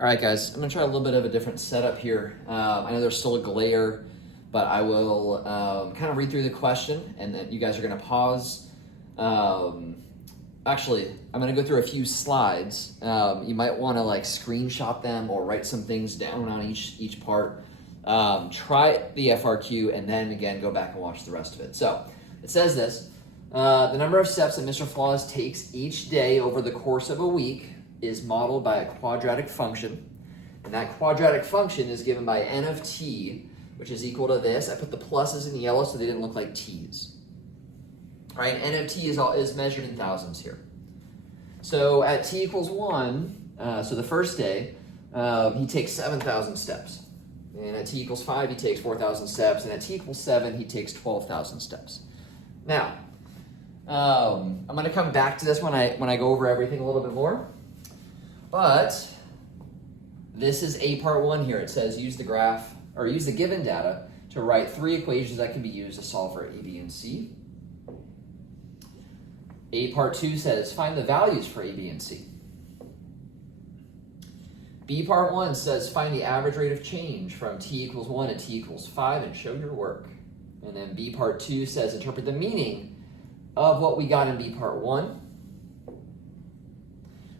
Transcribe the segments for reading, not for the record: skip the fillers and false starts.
All right, guys, I'm gonna try a little bit of a different setup here. I know there's still a glare, but I will kind of read through the question, and then you guys are gonna pause. Actually, I'm gonna go through a few slides. You might wanna like screenshot them or write some things down on each part. Try the FRQ, and then again, go back and watch the rest of it. So it says this, the number of steps that Mr. Flawless takes each day over the course of a week is modeled by a quadratic function, and that quadratic function is given by n of t, which is equal to this. I put the pluses in yellow so they didn't look like t's. All right, n of t is measured in thousands here. So at t equals 1, so the first day, he takes 7,000 steps. And at t equals 5, he takes 4,000 steps. And at t equals 7, he takes 12,000 steps. Now, I'm going to come back to this when I go over everything a little bit more. But this is A part 1 here. It says use the graph, or use the given data to write 3 equations that can be used to solve for A, B, and C. A part 2 says find the values for A, B, and C. B part 1 says find the average rate of change from t equals 1 to t equals 5 and show your work. And then B part 2 says interpret the meaning of what we got in B part 1.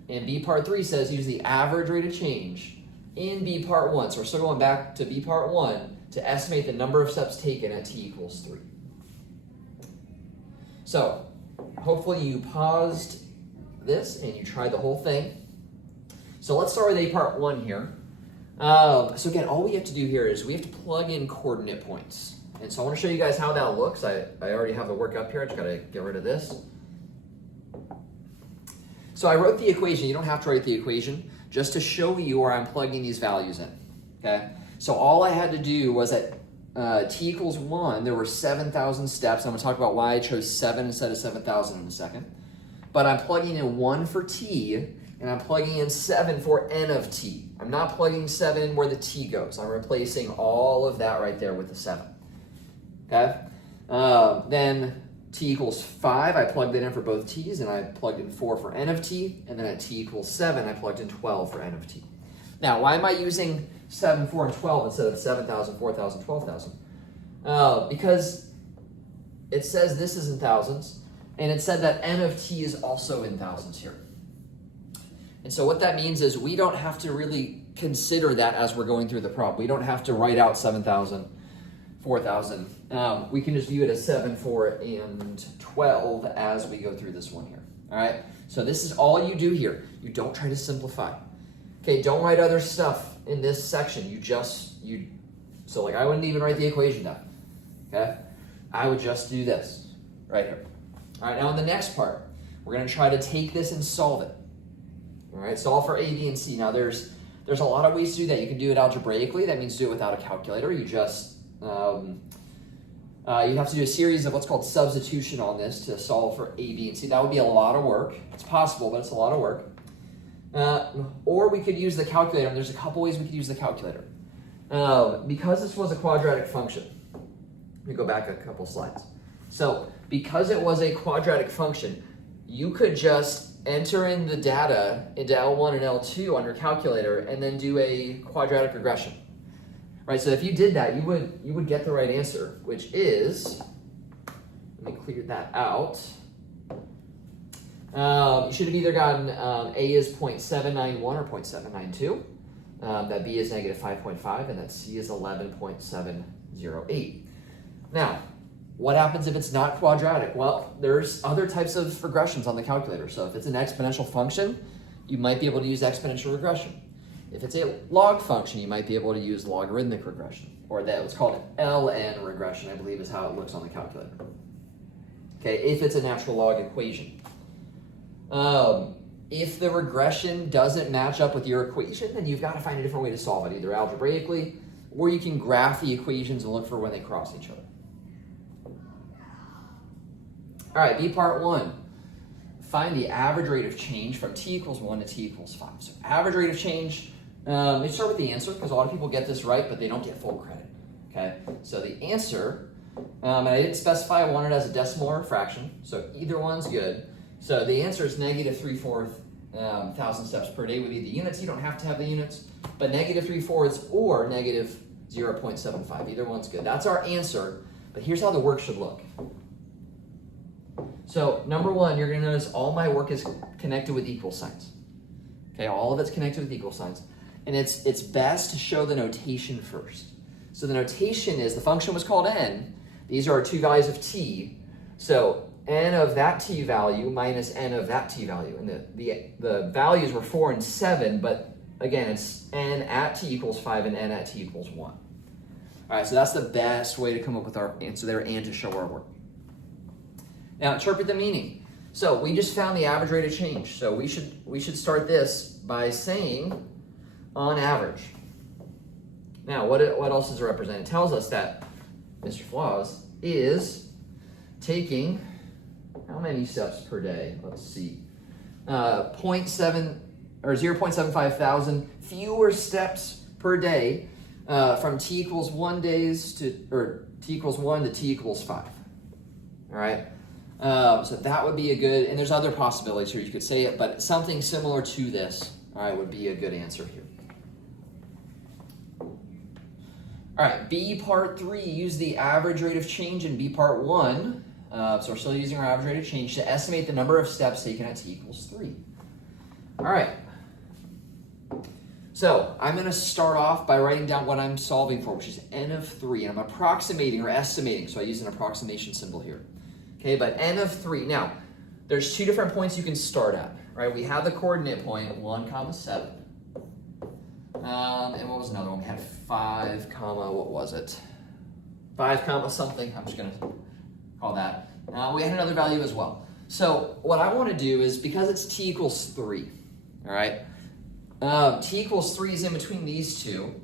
And B part 3 says use the average rate of change in B part 1. So we're still going back to B part 1 to estimate the number of steps taken at t equals 3. So hopefully you paused this and you tried the whole thing. So let's start with A part 1 here. So again, all we have to do here is we have to plug in coordinate points. And so I want to show you guys how that looks. I already have the work up here. I just got to get rid of this. So I wrote the equation. You don't have to write the equation, just to show you where I'm plugging these values in. Okay. So all I had to do was at t equals 1, there were 7,000 steps. I'm going to talk about why I chose 7 instead of 7,000 in a second. But I'm plugging in 1 for t, and I'm plugging in 7 for n of t. I'm not plugging 7 in where the t goes. I'm replacing all of that right there with the 7. Okay? Then t equals 5, I plugged it in for both t's, and I plugged in 4 for n of t. And then at t equals 7, I plugged in 12 for n of t. Now, why am I using 7, 4, and 12 instead of 7,000, 4,000, 12,000? Because it says this is in thousands, and it said that n of t is also in thousands here. And so what that means is we don't have to really consider that as we're going through the problem. We don't have to write out 7,000, 4,000. We can just view it as 7, 4, and 12 as we go through this one here. All right? So this is all you do here. You don't try to simplify. Okay, don't write other stuff in this section. So like I wouldn't even write the equation down. Okay? I would just do this right here. All right, now in the next part, we're going to try to take this and solve it. All right, solve for A, B, and C. Now there's a lot of ways to do that. You can do it algebraically. That means do it without a calculator. You just you have to do a series of what's called substitution on this to solve for A, B, and C. That would be a lot of work. It's possible, but it's a lot of work. Or we could use the calculator. And there's a couple ways we could use the calculator. Because this was a quadratic function, let me go back a couple slides. So because it was a quadratic function, you could just enter in the data into L1 and L2 on your calculator and then do a quadratic regression. Right, so if you did that, you would get the right answer, which is, let me clear that out. You should have either gotten A is 0.791 or 0.792, that B is negative 5.5, and that C is 11.708. Now, what happens if it's not quadratic? Well, there's other types of regressions on the calculator. So if it's an exponential function, you might be able to use exponential regression. If it's a log function, you might be able to use logarithmic regression, or that was called LN regression, I believe is how it looks on the calculator. Okay, if it's a natural log equation. If the regression doesn't match up with your equation, then you've got to find a different way to solve it, either algebraically, or you can graph the equations and look for when they cross each other. All right, B part 1. Find the average rate of change from t equals 1 to t equals 5. So average rate of change, let's start with the answer, because a lot of people get this right, but they don't get full credit. Okay, so the answer, and I didn't specify I want it as a decimal or a fraction, so either one's good. So the answer is negative 3/4 thousand steps per day would be the units. You don't have to have the units, but negative 3/4 or negative 0.75. Either one's good. That's our answer, but here's how the work should look. So number one, you're going to notice all my work is connected with equal signs. Okay, all of it's connected with equal signs. And it's best to show the notation first. So the notation is, the function was called n. These are our two values of t. So n of that t value minus n of that t value. And the values were 4 and 7, but again, it's n at t equals 5 and n at t equals 1. All right, so that's the best way to come up with our answer there and to show our work. Now, interpret the meaning. So we just found the average rate of change. So we should start this by saying on average. Now, what else does it represent? It tells us that Mr. Flaws is taking how many steps per day? Let's see. 0.7 or 0.75 thousand fewer steps per day from t equals 1 days to, or t equals 1 to t equals 5. All right. So that would be a good, and there's other possibilities here you could say it, but something similar to this, all right, would be a good answer here. All right, B part 3, use the average rate of change in B part 1. So we're still using our average rate of change to estimate the number of steps taken at t equals 3. All right. So I'm going to start off by writing down what I'm solving for, which is n of 3. And I'm approximating or estimating, so I use an approximation symbol here. Okay, but n of 3. Now, there's two different points you can start at, right? We have the coordinate point, 1, 7. And what was another one? We had 5, what was it? 5, something. I'm just going to call that. We had another value as well. So what I want to do is, because it's t equals 3, all right? T equals 3 is in between these two.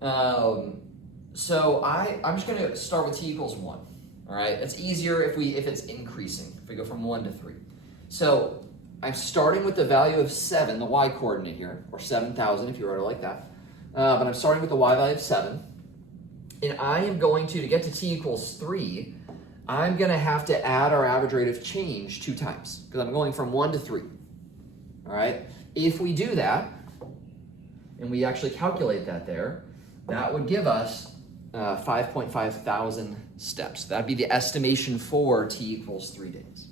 So I'm just going to start with t equals 1. All right, it's easier if it's increasing, if we go from 1 to 3. So I'm starting with the value of 7, the y coordinate here, or 7,000 if you wrote it like that. But I'm starting with the y value of 7. And I am going to get to t equals 3, I'm going to have to add our average rate of change 2 times, because I'm going from 1 to 3. All right, if we do that, and we actually calculate that there, that would give us 5.5 thousand steps. That'd be the estimation for t equals 3 days.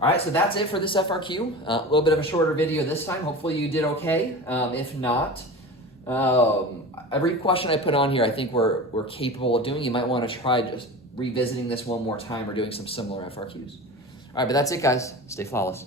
All right, so that's it for this FRQ. A little bit of a shorter video this time. Hopefully you did okay. If not, every question I put on here, I think we're capable of doing. You might want to try just revisiting this one more time or doing some similar FRQs. All right, but that's it, guys. Stay flawless.